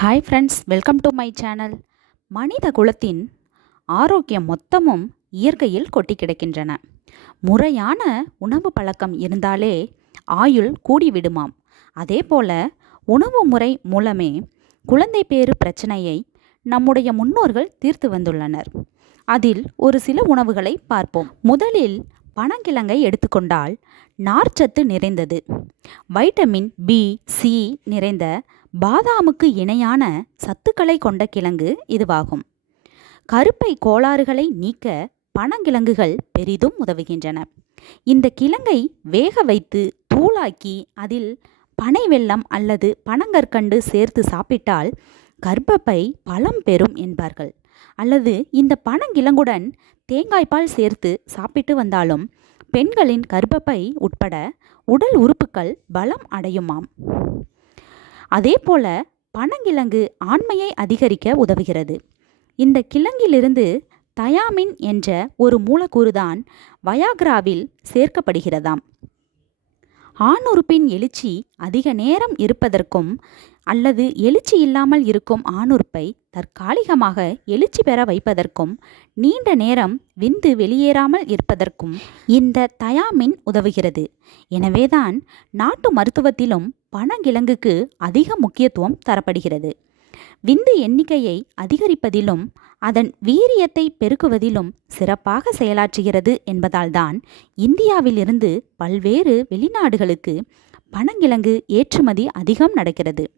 Hi friends welcome to my channel மனித குலத்தின் ஆரோக்கியம் மொத்தமும் இயற்கையில் கொட்டி கிடக்கின்றன. முறையான உணவு பழக்கம் இருந்தாலே ஆயுள் கூடிவிடுமாம் அதே போல உணவு முறை மூலமே குழந்தை பேறு பிரச்சனையை நம்முடைய முன்னோர்கள் தீர்த்து வந்துள்ளனர். அதில் ஒரு சில உணவுகளை பார்ப்போம். முதலில் பனங்கிழங்கை எடுத்துக்கொண்டால் நார்ச்சத்து நிறைந்தது. வைட்டமின் பி சி நிறைந்த பாதாமுக்கு இணையான சத்துக்களை கொண்ட கிழங்கு இதுவாகும். கருப்பை கோளாறுகளை நீக்க பனங்கிழங்குகள் பெரிதும் உதவுகின்றன. இந்த கிழங்கை வேக வைத்து தூளாக்கி அதில் பனை வெள்ளம் அல்லது பனங்கற்கண்டு சேர்த்து சாப்பிட்டால் கர்ப்பப்பை பலம் பெறும் என்பார்கள். அல்லது இந்த பனங்கிழங்குடன் தேங்காய்பால் சேர்த்து சாப்பிட்டு வந்தாலும் பெண்களின் கர்ப்பப்பை உட்பட உடல் உறுப்புகள் பலம் அடையுமாம். அதே போல பனங்கிழங்கு ஆண்மையை அதிகரிக்க உதவுகிறது. இந்த கிழங்கிலிருந்து தயாமின் என்ற ஒரு மூலக்கூறுதான் வயாக்ராவில் சேர்க்கப்படுகிறதாம். ஆணுறுப்பின் எழுச்சி அதிக நேரம் இருப்பதற்கும் அல்லது எழுச்சி இல்லாமல் இருக்கும் ஆணுறுப்பை தற்காலிகமாக எழுச்சி பெற வைப்பதற்கும் நீண்ட நேரம் விந்து வெளியேறாமல் இருப்பதற்கும் இந்த தயாமின் உதவுகிறது. எனவேதான் நாட்டு மருத்துவத்திலும் பனங்கிழங்குக்கு அதிக முக்கியத்துவம் தரப்படுகிறது. விந்து எண்ணிக்கையை அதிகரிப்பதிலும் அதன் வீரியத்தை பெருக்குவதிலும் சிறப்பாக செயலாற்றுகிறது என்பதால்தான் இந்தியாவிலிருந்து பல்வேறு வெளிநாடுகளுக்கு பனங்கிழங்கு ஏற்றுமதி அதிகம் நடக்கிறது.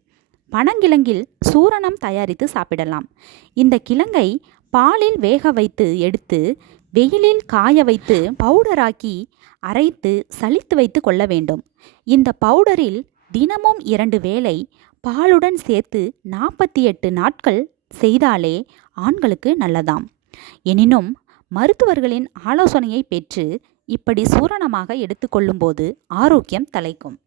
பனங்கிழங்கில் சூரணம் தயாரித்து சாப்பிடலாம். இந்த கிழங்கை பாலில் வேக வைத்து எடுத்து வெயிலில் காய வைத்து பவுடராக்கி அரைத்து சலித்து வைத்து கொள்ள வேண்டும். இந்த பவுடரில் தினமும் இரண்டு வேளை பாலுடன் சேர்த்து நாற்பத்தி எட்டு நாட்கள் செய்தாலே ஆண்களுக்கு நல்லதாம். எனினும் மருத்துவர்களின் ஆலோசனையை பெற்று இப்படி சூரணமாக எடுத்துக்கொள்ளும்போது ஆரோக்கியம் தலைக்கும்.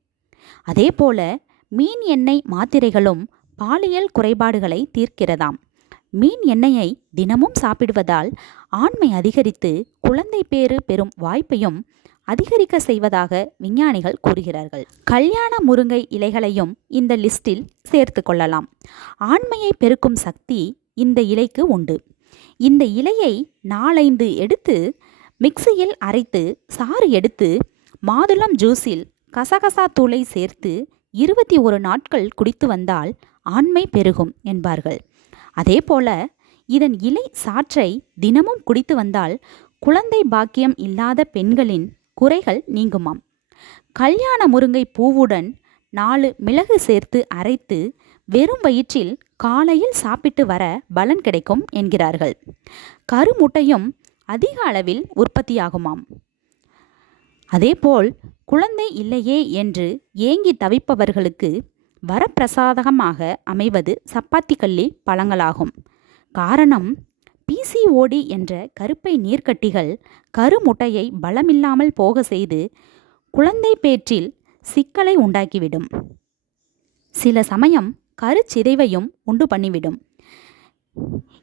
அதேபோல மீன் எண்ணெய் மாத்திரைகளும் பாலியல் குறைபாடுகளை தீர்க்கிறதாம். மீன் எண்ணெயை தினமும் சாப்பிடுவதால் ஆண்மை அதிகரித்து குழந்தை பேறு பெறும் வாய்ப்பையும் அதிகரிக்க செய்வதாக விஞ்ஞானிகள் கூறுகிறார்கள். கல்யாண முருங்கை இலைகளையும் இந்த லிஸ்டில் சேர்த்து கொள்ளலாம். ஆண்மையை பெருக்கும் சக்தி இந்த இலைக்கு உண்டு. இந்த இலையை நாலைந்து எடுத்து மிக்சியில் அரைத்து சாறு எடுத்து மாதுளம் ஜூஸில் கசகசா தூளை சேர்த்து இருபத்தி ஒரு நாட்கள் குடித்து வந்தால் ஆண்மை பெருகும் என்பார்கள். அதேபோல இதன் இலை சாற்றை தினமும் குடித்து வந்தால் குழந்தை பாக்கியம் இல்லாத பெண்களின் குறைகள் நீங்குமாம். கல்யாண முருங்கை பூவுடன் நாலு மிளகு சேர்த்து அரைத்து வெறும் வயிற்றில் காலையில் சாப்பிட்டு வர பலன் கிடைக்கும் என்கிறார்கள். கருமுட்டையும் அதிக அளவில் உற்பத்தியாகுமாம். அதேபோல் குழந்தை இல்லையே என்று ஏங்கி தவிப்பவர்களுக்கு வரப்பிரசாதகமாக அமைவது சப்பாத்தி கல்லி பழங்களாகும். காரணம் பிசிஓடி என்ற கருப்பை நீர்க்கட்டிகள் கருமுட்டையை பலமில்லாமல் போக செய்து குழந்தை பேற்றில் சிக்கலை உண்டாக்கிவிடும். சில சமயம் கருச்சிதைவையும் உண்டு பண்ணிவிடும்.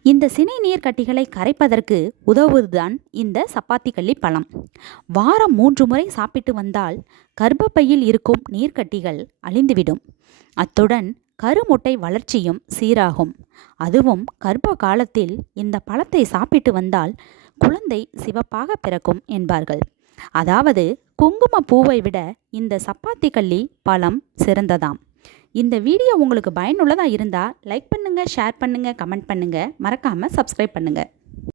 இந்த சினை நீர்க்கட்டிகளை கரைப்பதற்கு உதவுவதுதான் இந்த சப்பாத்திக்கள்ளி பழம். வாரம் மூன்று முறை சாப்பிட்டு வந்தால் கர்ப்பப்பையில் இருக்கும் நீர்க்கட்டிகள் அழிந்துவிடும். அத்துடன் கருமுட்டை வளர்ச்சியும் சீராகும். அதுவும் கர்ப்ப காலத்தில் இந்த பழத்தை சாப்பிட்டு வந்தால் குழந்தை சிவப்பாக பிறக்கும் என்பார்கள். அதாவது குங்கும பூவை விட இந்த சப்பாத்தி கள்ளி பழம் சிறந்ததாம். இந்த வீடியோ உங்களுக்கு பயனுள்ளதாக இருந்தால் லைக் பண்ணுங்கள் ஷேர் பண்ணுங்கள் கமெண்ட் பண்ணுங்கள் மறக்காமல் சப்ஸ்கிரைப் பண்ணுங்கள்